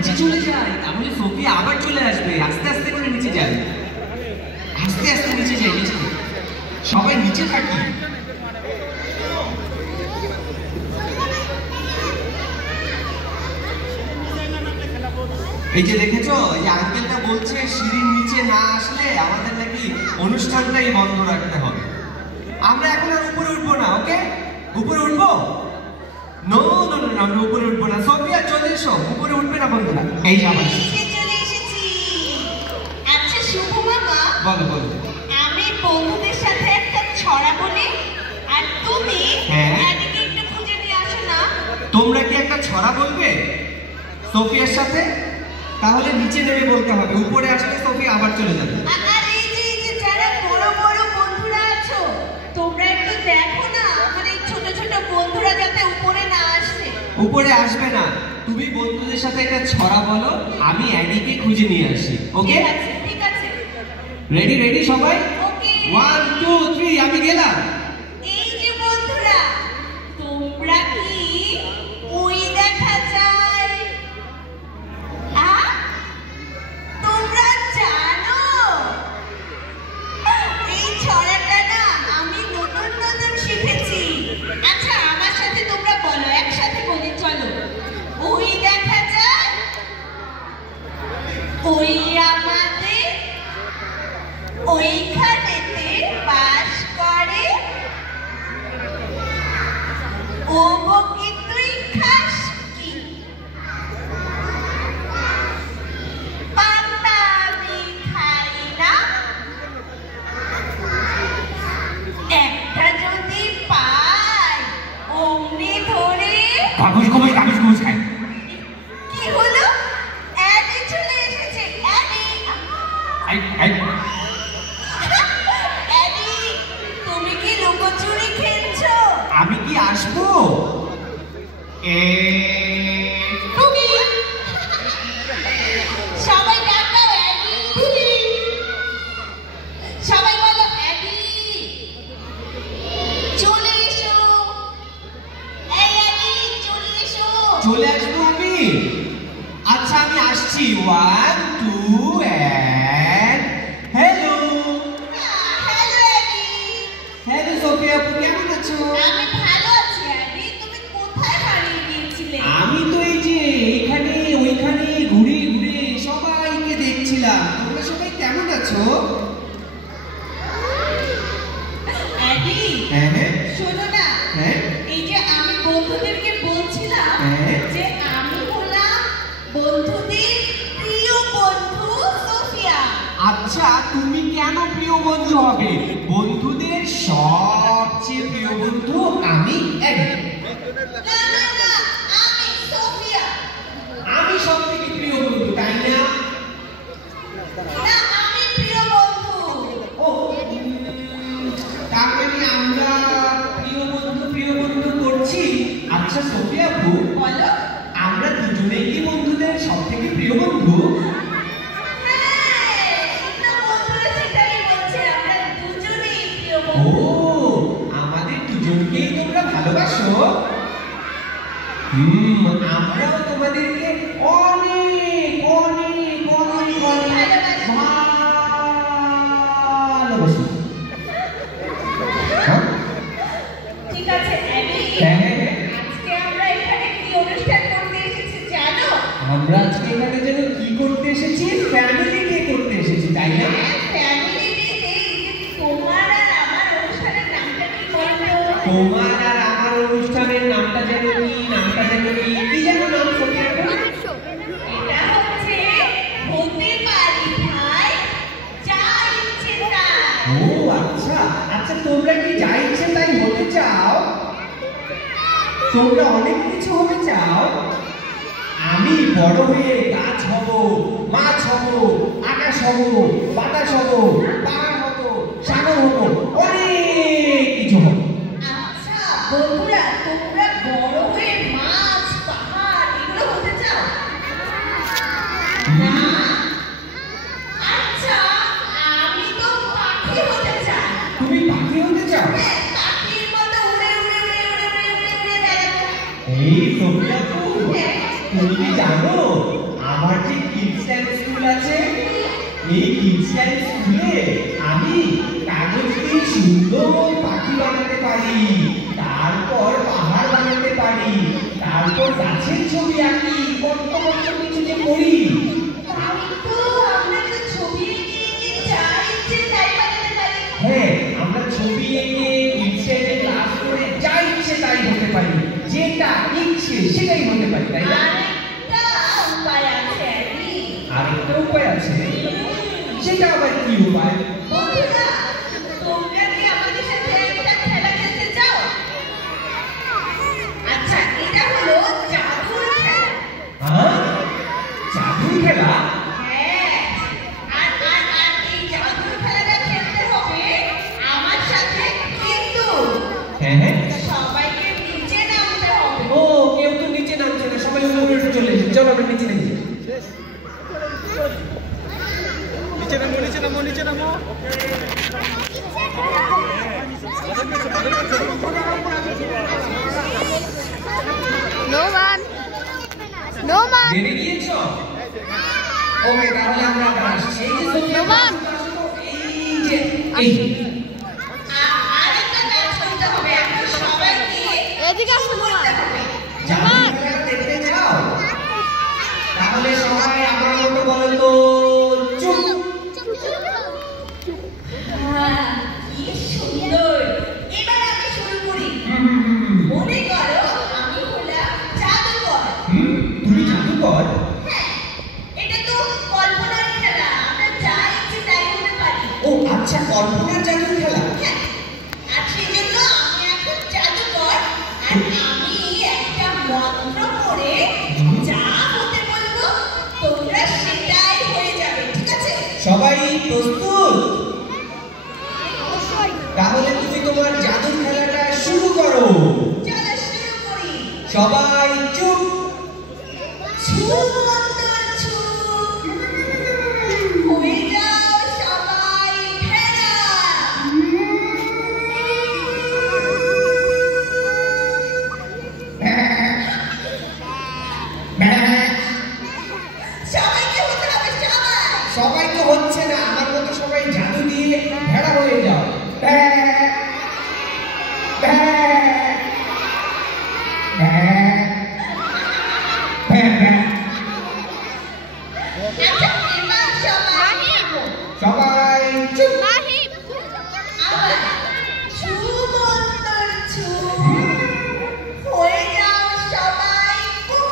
নিচে চলে যাই, তাহলে সোফিয়া আবার চলে আসবে। আস্তে আস্তে করে নিচে যাই, আস্তে আস্তে নিচে যাই, নিচে সবাই নিচে থাকি। এই যে দেখেছো, এই আঙ্কেলটা বলছে সিঁড়ির নিচে না আসলে আমাদের নাকি অনুষ্ঠানটাই বন্ধ রাখতে হবে। আমরা এখন আর উপরে উঠবো না, ওকে? উপরে উঠবো? নো নো নো, আমরা উপরে উঠবো না। সোফিয়া চলে এসো, উপরে উঠবে না বন্ধুরা। এই যে আমার চলে এসেছি। আচ্ছা শুভ মামা, বলো বলো। আমি বন্ধুদের সাথে একটা ছড়া বলি, আর তুমি এদিকে একটু খুঁজে নিয়ে আসো না। তোমরা কি একটা ছড়া বলবে সোফিয়ার সাথে? তাহলে নিচে নেমে বলতে হবে, উপরে আসলে সোফিয়া আবার চলে যাবে। আর এই যে যারা বড় বড় বন্ধুরা আছো, তোমরা একটু দেখো না আমার এই ছোট ছোট বন্ধুরা যাতে উপরে না আসে। উপরে আসবে না, তুমি বন্ধুদের সাথে একটা ছড়া বলো, আমি অ্যাডিকে খুঁজে নিয়ে আসি। ওকে? ঠিক আছে। রেডি রেডি সবাই? ওকে। 1 2 3, আমি গেলাম। এই যে বন্ধুরা, তোমরা কি ওই দেখা যায়? তোমরা জানো এই ছড়াটা না আমি নতুন নতুন শিখেছি। আচ্ছা আমার সাথে তোমরা বলো, একসাথে বলি চলো। ওই দেখা যায়, ওই আমাদের ওইখানেতে বাস করে, ও বকি তুই খাস কি? পান্তা আমি খাই না, একটা যদি পাই অমনি ধরে। কাগজ কবজ খাই। কি হলো? অ্যাডি চলে এসেছে। অ্যাডি অ্যাডি, তুমি কি লুকোচুরি খেলছো? আমি কি আসবো? সবাই ডাকো অ্যাডি। সবাই বলো অ্যাডি চলে এসো। এই অ্যাডি চলে এসো। চলে আসবো আমি? আচ্ছা আমি আসছি। 1 2 and hello. Hello Addy. Hello Sophia আপু, কেমন আছো? আমি ভালো আছি অ্যাডি। তুমি কোথায় হারিয়ে গিয়েছিলে? আমি তো এই যে এখানে ওইখানে ঘুরে ঘুরে সবাইকে দেখছিলাম। তোমরা সবাই কেমন আছো? অ্যাডি হ্যাঁ শোনো না, হ্যাঁ এই যে আমি বন্ধুদেরকে বলছিলাম যে আমি হলাম বন্ধুদের প্রিয় বন্ধু সোফিয়া। আচ্ছা তুমি কেন প্রিয় বন্ধু হবে? বন্ধুদের সবচেয়ে প্রিয় বন্ধু আমি অ্যাডি। না না না, আমি সোফিয়া। আমি সবথেকে প্রিয় বন্ধু, তাই না? না, আমি প্রিয় বন্ধু। ও তার মানে আমরা প্রিয় বন্ধু করছি। আচ্ছা সোফিয়া আপু, বলো। আমরা দুজনেই কি বন্ধুদের সবথেকে প্রিয় বন্ধু? হ্যাঁ, তোমরা বন্ধুরা সেটাই বলছে, আমরা দুজনেই প্রিয় ও বন্ধু। আমাদের দুজনকেই তোমরা ভালোবাসো? আমরাও তোমাদেরকে অনেক অনেক অনেক অনেক ভালোবাসি। ঠিক আছে অ্যাডি, আজকে আমরা এখানে কি অনুষ্ঠান করতে এসেছি জানো? আমরা আজকে এখানে যেন কি করতে এসেছি? ফ্যামিলি ডে করতে এসেছি, তাই না? Family day. তোমার আর আমার অনুষ্ঠানের নামটা কি বলতো? তোমার আর আমার অনুষ্ঠানের নামটা যেন কি? নামটা যেন কি যেন নাম সোফিয়া আপু? এটা হচ্ছে হতে পারি ভাই যা ইচ্ছে তাই। ও আচ্ছা আচ্ছা, তোমরা কি যা ইচ্ছে তাই হতে চাও? তোমরা অনেক কিছু হতে চাও? আমি বড় হয়ে গাছ হব, মাছ হব, আকাশ হব, বাতাস হব, পাহাড় হব, সাগর হব, অনেক কিছু হব। আচ্ছা বন্ধুরা, তোমরা বড় হয়ে মাছ পাহাড় এগুলো হতে চাও না? আচ্ছা আমি তো পাখি হতে চাই। তুমি পাখি হতে চাও? পাখির মতো উড়ে উড়ে উড়ে উড়ে উড়ে উড়ে উড়ে বেড়াবো। এই সোফিয়া আপু, তুমি কি জানো আমার যে কিডস টাইম স্কুল আছে, এই কিডস টাইম স্কুলে আমি কাগজ দিয়ে সুন্দর পাখি বানাতে পারি, তারপর পাহাড় বানাতে পারি, তারপর গাছের ছবি আঁকি, কত কত কিছু যে করি। হ্যাঁ, আমরা ছবি এঁকে কিডস টাইমে ক্লাস করে যা ইচ্ছে তাই হতে পারি, যেটা ইচ্ছে সেটাই হতে পারি, তাই না? আরেকটা উপায় আছে, সেটা আবার কি উপায়? জাদুর খেলা? সবাইকে নিচে নামতে হবে। ও, কেউ তো নিচে নামছে না, সবাই উপরে উঠে চলে এসেছে। চলো আমরা নিচে নামি। নিচে নামো। No man. নেমে গিয়েছো? ওকে, তাহলে আমরা আসছি। No man. এই আরেকটা কাজ করতে হবে, এখন সবাইকে এদিকে আসো no man. জাদুর খেলা দেখতে চাও? তাহলে সবাই আমার মতো বলো তো চুপ। কি সুন্দর। এবার আমি শুরু করি। মনে করো আমি হলাম জাদুকর। তুমি জাদুকর? হ্যাঁ, এটা তো কল্পনার খেলা, আমরা যা ইচ্ছে তাই করতে পারি। ও আচ্ছা, কল্পনার জাদুর খেলা। হ্যাঁ, আর সেজন্য আমি এখন জাদুকর, আর আমি একটা মন্ত্র পড়ে যা হতে বলবো তোমরা সেটাই হয়ে যাবে, ঠিক আছে? সবাই প্রস্তুত? তাহলে তুমি তোমার জাদুর খেলাটা শুরু করো। চলো শুরু করি। সবাই চুপ। হয়ে যাও সবাই ভেড়া। সবাইকে হতে হবে, সবাই তো হচ্ছে না, আমার মতো সবাই জাদু দিয়ে ভেড়া হয়ে যাও। ভ্যাঁ, ভ্যাঁ, ভ্যাঁ, ভ্যাঁ।